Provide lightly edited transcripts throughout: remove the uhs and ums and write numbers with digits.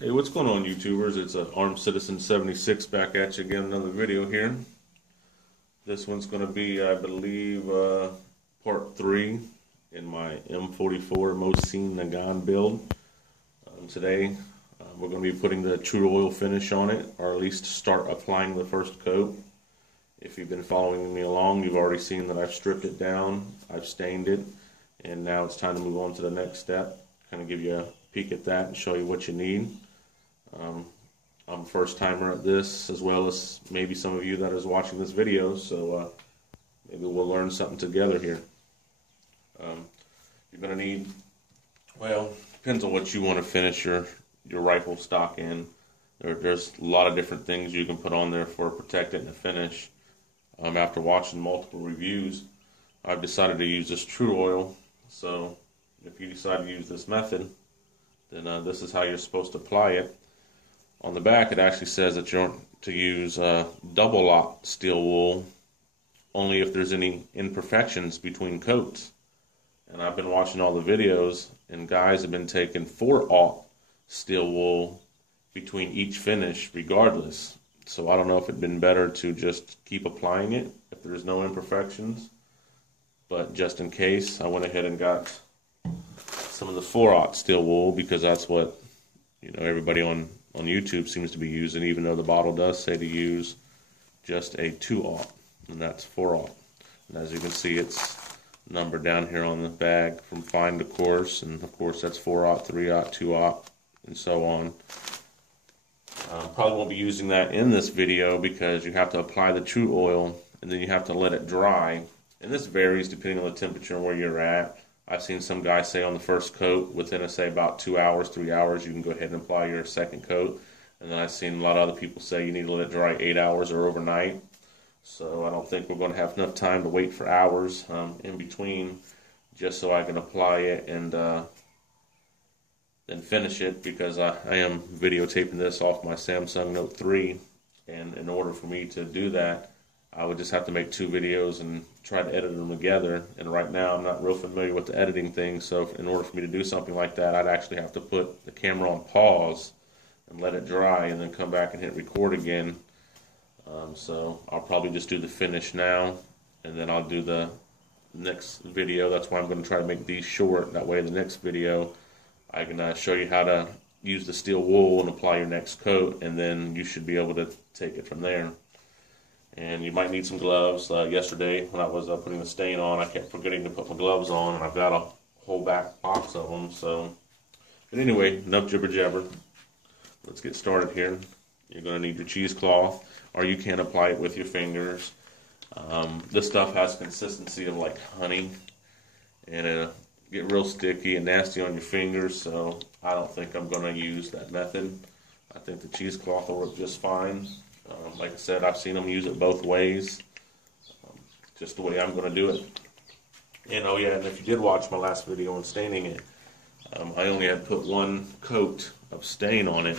Hey, what's going on, YouTubers? It's Armed Citizen 76 back at you again, another video here. This one's going to be, I believe, part 3 in my M44 Mosin Nagant build. Today, we're going to be putting the true oil finish on it, or at least start applying the first coat. If you've been following me along, you've already seen that I've stripped it down, I've stained it, and now it's time to move on to the next step. Kind of give you a peek at that and show you what you need. I'm a first timer at this, as well as maybe some of you that is watching this video, so maybe we'll learn something together here. You're going to need, well, depends on what you want to finish your rifle stock in. There's a lot of different things you can put on there for protect it and a finish. After watching multiple reviews, I've decided to use this true oil. So if you decide to use this method, then this is how you're supposed to apply it. On the back, it actually says that you're to use double lock steel wool only if there's any imperfections between coats. And I've been watching all the videos, and guys have been taking 4/0 steel wool between each finish regardless. So I don't know if it'd been better to just keep applying it if there's no imperfections. But just in case, I went ahead and got some of the 4/0 steel wool, because that's what, you know, everybody on YouTube seems to be using, even though the bottle does say to use just a 2/0, and that's 4/0. And as you can see, it's numbered down here on the bag from fine to coarse, and of course that's 4/0, 3/0, 2/0, and so on. Probably won't be using that in this video because you have to apply the true oil and then you have to let it dry. And this varies depending on the temperature and where you're at. I've seen some guys say on the first coat, within, say, about 2 hours, 3 hours, you can go ahead and apply your second coat. And then I've seen a lot of other people say you need to let it dry 8 hours or overnight. So I don't think we're going to have enough time to wait for hours in between, just so I can apply it and then finish it, because I am videotaping this off my Samsung Note 3. And in order for me to do that, I would just have to make 2 videos and try to edit them together. And right now I'm not real familiar with the editing thing, so in order for me to do something like that, I'd actually have to put the camera on pause and let it dry and then come back and hit record again. So I'll probably just do the finish now, and then I'll do the next video. That's why I'm going to try to make these short. That way the next video I can show you how to use the steel wool and apply your next coat, and then you should be able to take it from there. And you might need some gloves. Yesterday, when I was putting the stain on, I kept forgetting to put my gloves on, and I've got a whole back box of them. So, but anyway, enough jibber jabber. Let's get started here. You're going to need your cheesecloth, or you can apply it with your fingers. This stuff has consistency of like honey, and it'll get real sticky and nasty on your fingers. So I don't think I'm going to use that method. I think the cheesecloth will work just fine. Like I said, I've seen them use it both ways, just the way I'm going to do it. And oh yeah, and if you did watch my last video on staining it, I only had put 1 coat of stain on it,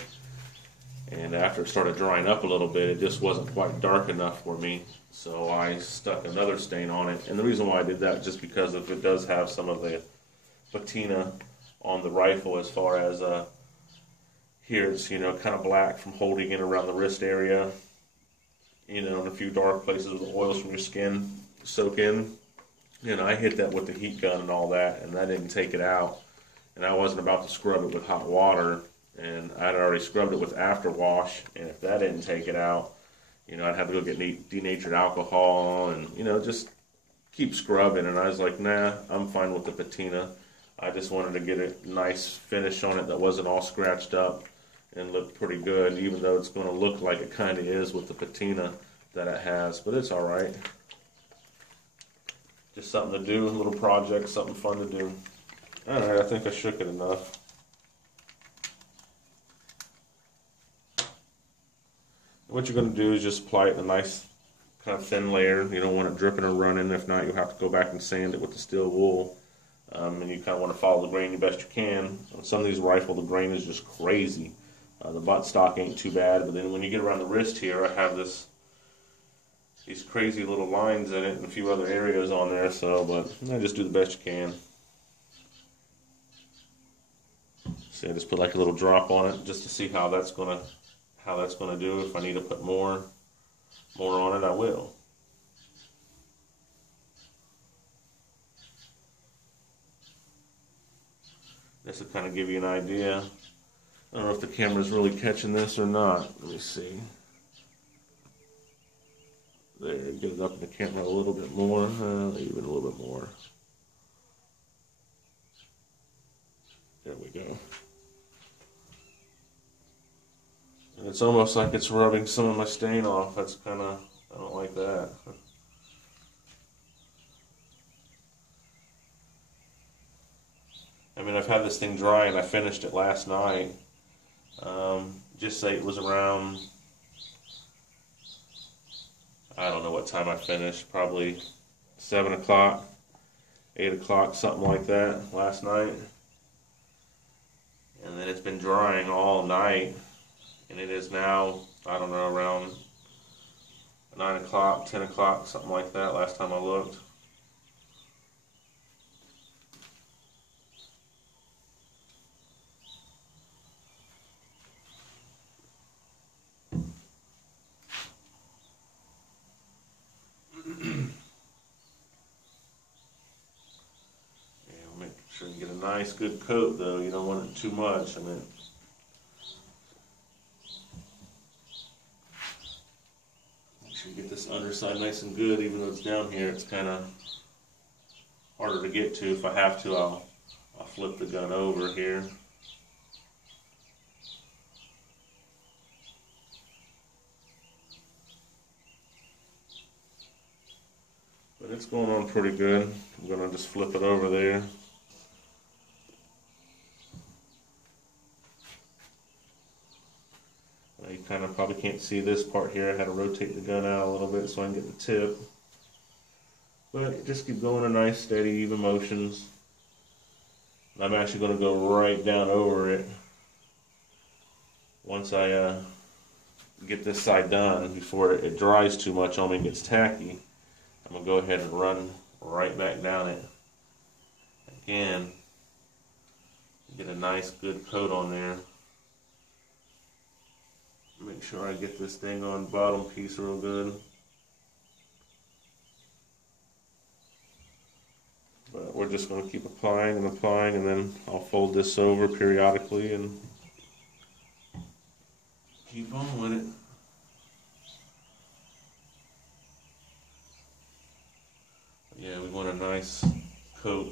and after it started drying up a little bit, it just wasn't quite dark enough for me, so I stuck another stain on it. And the reason why I did that is just because if it does have some of the patina on the rifle, as far as here it's, you know, kind of black from holding it around the wrist area, you know, in a few dark places where the oils from your skin soak in. And I hit that with the heat gun and all that, and that didn't take it out. And I wasn't about to scrub it with hot water, and I'd already scrubbed it with after wash, and if that didn't take it out, you know, I'd have to go get denatured alcohol and, you know, just keep scrubbing. And I was like, nah, I'm fine with the patina. I just wanted to get a nice finish on it that wasn't all scratched up and looked pretty good, even though it's going to look like it kind of is with the patina that it has, but it's alright. Just something to do, a little project, something fun to do. Alright, I think I shook it enough. What you're going to do is just apply it in a nice kind of thin layer. You don't want it dripping or running. If not, you'll have to go back and sand it with the steel wool. And you kind of want to follow the grain the best you can. On some of these rifles, the grain is just crazy. The butt stock ain't too bad, but then when you get around the wrist here, I have these crazy little lines in it and a few other areas on there. So, but I just do the best you can. See, I just put like a little drop on it just to see how that's gonna do. If I need to put more on it, I will. This will kind of give you an idea. I don't know if the camera's really catching this or not. Let me see. There, get it up in the camera a little bit more, even a little bit more. There we go. And it's almost like it's rubbing some of my stain off. That's kind of, I don't like that. I mean, I've had this thing dry and I finished it last night. Just say it was around, I don't know what time I finished, probably 7 o'clock, 8 o'clock, something like that last night. And then it's been drying all night, and it is now, I don't know, around 9 o'clock, 10 o'clock, something like that last time I looked. Sure you get a nice good coat though, you don't want it too much. I mean, make sure you get this underside nice and good, even though it's down here. It's kind of harder to get to. If I have to, I'll flip the gun over here. But it's going on pretty good. I'm gonna just flip it over there. You kind of probably can't see this part here. I had to rotate the gun out a little bit so I can get the tip. But just keep going in nice, steady, even motions. And I'm actually going to go right down over it once I get this side done before it dries too much on me and gets tacky. I'm going to go ahead and run right back down it again. Get a nice good coat on there. Make sure I get this thing on the bottom piece real good. But we're just going to keep applying and applying, and then I'll fold this over periodically and keep on with it. Yeah, we want a nice coat.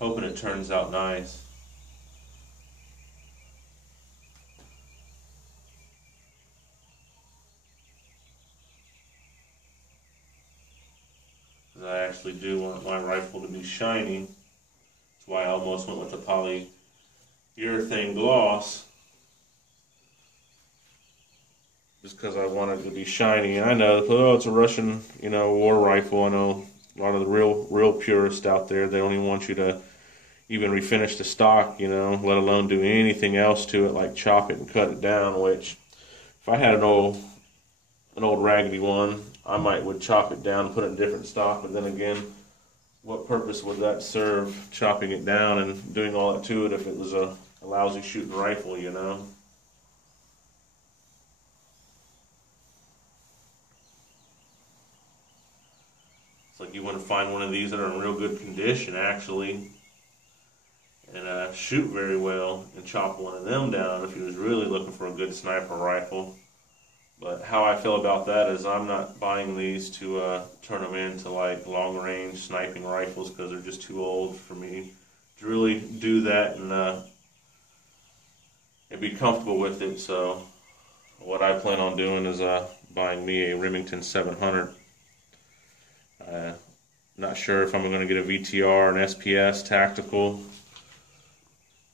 Hoping it turns out nice. I actually do want my rifle to be shiny. That's why I almost went with the polyurethane gloss. Just because I want it to be shiny. And I know, oh, it's a Russian, war rifle. I know a lot of the real purists out there, they don't even want you to even refinish the stock, let alone do anything else to it, like chop it and cut it down, which if I had an old raggedy one, I would chop it down and put it in different stock, but then again, what purpose would that serve, chopping it down and doing all that to it, if it was a lousy shooting rifle, It's like you want to find one of these that are in real good condition, actually, and shoot very well, and chop one of them down if you was really looking for a good sniper rifle. But how I feel about that is I'm not buying these to turn them into like long-range sniping rifles, because they're just too old for me to really do that and be comfortable with it. So what I plan on doing is buying me a Remington 700. Not sure if I'm going to get a VTR, an SPS tactical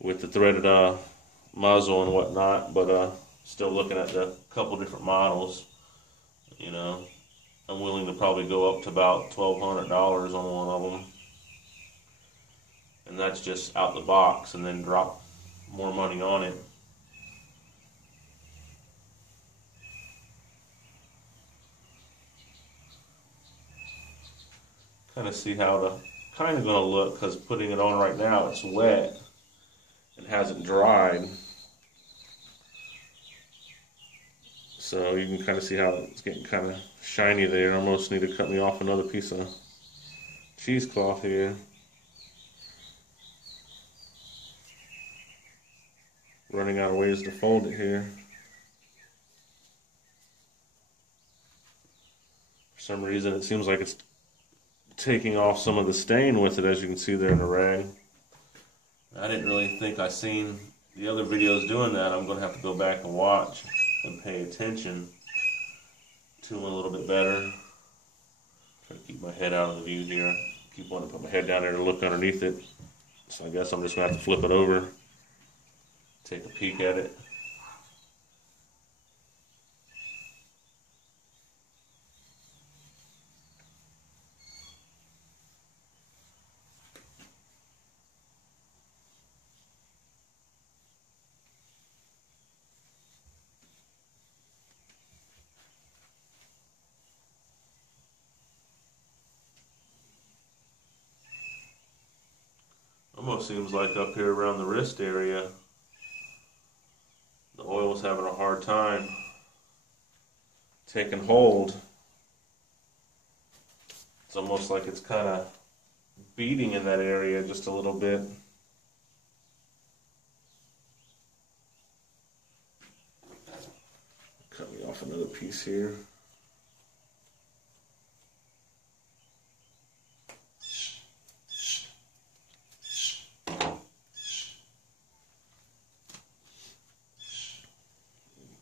with the threaded muzzle and whatnot, but still looking at the couple different models. I'm willing to probably go up to about $1,200 on one of them, and that's just out the box, and then drop more money on it. Kind of see how the kind of going to look, because putting it on right now, it's wet. and hasn't dried. So you can kind of see how it's getting kind of shiny there. I almost need to cut me off another piece of cheesecloth here. Running out of ways to fold it here. For some reason it seems like it's taking off some of the stain with it, as you can see there in the rag. I didn't really think I seen the other videos doing that. I'm going to have to go back and watch and pay attention to them a little bit better. Try to keep my head out of the view here. Keep wanting to put my head down there to look underneath it. So I guess I'm just going to have to flip it over, take a peek at it. Almost seems like up here around the wrist area, the oil's having a hard time taking hold. It's almost like it's kind of beating in that area just a little bit. Cut me off another piece here.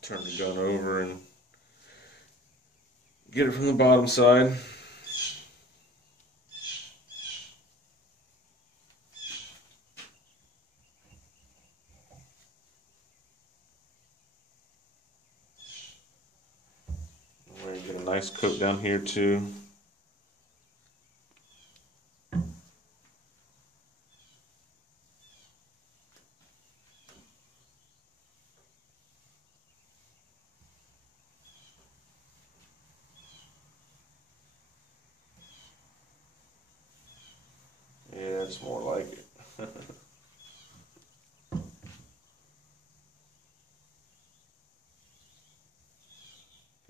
Turn the gun over and get it from the bottom side. We're going to get a nice coat down here too. Yeah, it's more like it.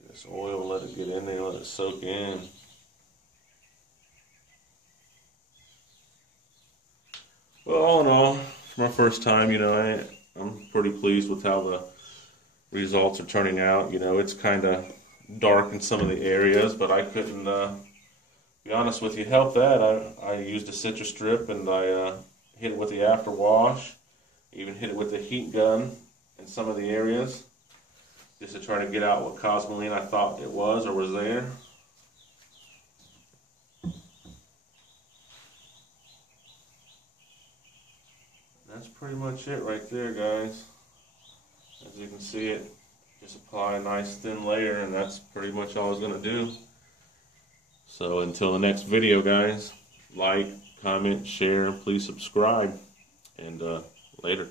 This oil, let it get in there, let it soak in. Well, all in all, for my first time, I'm pretty pleased with how the results are turning out. It's kind of dark in some of the areas, but I couldn't, be honest with you, help that. I used a citrus strip and I hit it with the after wash, even hit it with the heat gun in some of the areas, just to try to get out what cosmoline I thought it was or was there. That's pretty much it right there, guys. As you can see, it just apply a nice thin layer, and that's pretty much all I was going to do. So until the next video, guys, like, comment, share, please subscribe, and later.